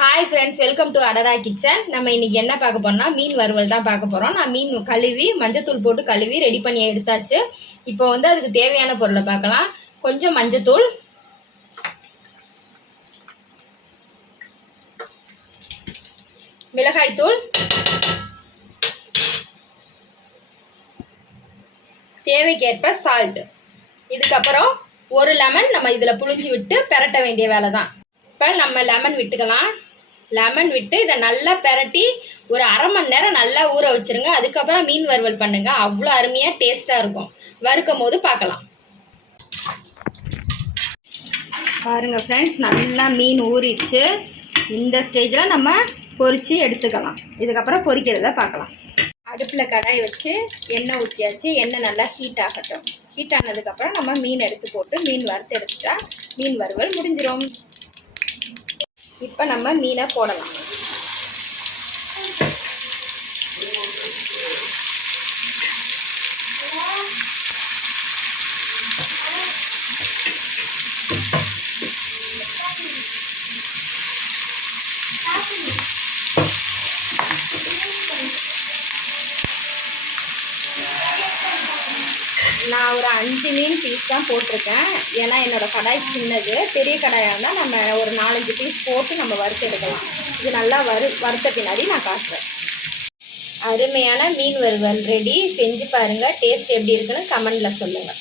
Hi friends, welcome to அடரா kitchen. நம்ம இன்னைக்கு என்ன பார்க்க போறோம்னா மீன் வறுவல் தான் பார்க்க போகிறோம். நான் மீன் கழுவி மஞ்சத்தூள் போட்டு கழுவி ரெடி பண்ணி எடுத்தாச்சு. இப்போ வந்து அதுக்கு தேவையான பொருளை பார்க்கலாம். கொஞ்சம் மஞ்சத்தூள், மிளகாய்த்தூள், தேவைக்கேற்ப சால்ட், இதுக்கப்புறம் ஒரு லெமன் நம்ம இதில் புழிஞ்சு விட்டு பெரட்ட வேண்டிய வேலை தான். இப்போ நம்ம லெமன் விட்டுக்கலாம். லெமன் விட்டு இதை நல்லா பெரட்டி ஒரு அரை மணி நேரம் நல்லா ஊற வச்சுருங்க. அதுக்கப்புறம் மீன் வறுவல் பண்ணுங்கள். அவ்வளோ அருமையாக டேஸ்ட்டாக இருக்கும். வறுக்கும் போது பார்க்கலாம். பாருங்கள் ஃப்ரெண்ட்ஸ், நல்லா மீன் ஊறிச்சு. இந்த ஸ்டேஜில் நம்ம பொரித்து எடுத்துக்கலாம். இதுக்கப்புறம் பொரிக்கிறத பார்க்கலாம். அடுப்பில் கடாய் வச்சு எண்ணெய் ஊற்றியாச்சு. எண்ணெய் நல்லா ஹீட் ஆகட்டும். ஹீட் ஆனதுக்கப்புறம் நம்ம மீன் எடுத்து போட்டு மீன் வறுத்து எடுத்துட்டா மீன் வறுவல் முடிஞ்சிடும். இப்போ நம்ம மீனை போடலாம். நான் ஒரு 5 மீன் பீஸ் தான் போட்டிருக்கேன். ஏன்னா என்னோடய கடாய் சின்னது. பெரிய கடாயாக இருந்தால் நம்ம ஒரு 4-5 பீஸ் போட்டு நம்ம வறுத்து எடுக்கலாம். இது நல்லா வறுத்த பின்னாடி நான் காட்டுறேன். அருமையான மீன் வறுவல் ரெடி. செஞ்சு பாருங்கள். டேஸ்ட் எப்படி இருக்குன்னு கமெண்டில் சொல்லுங்கள்.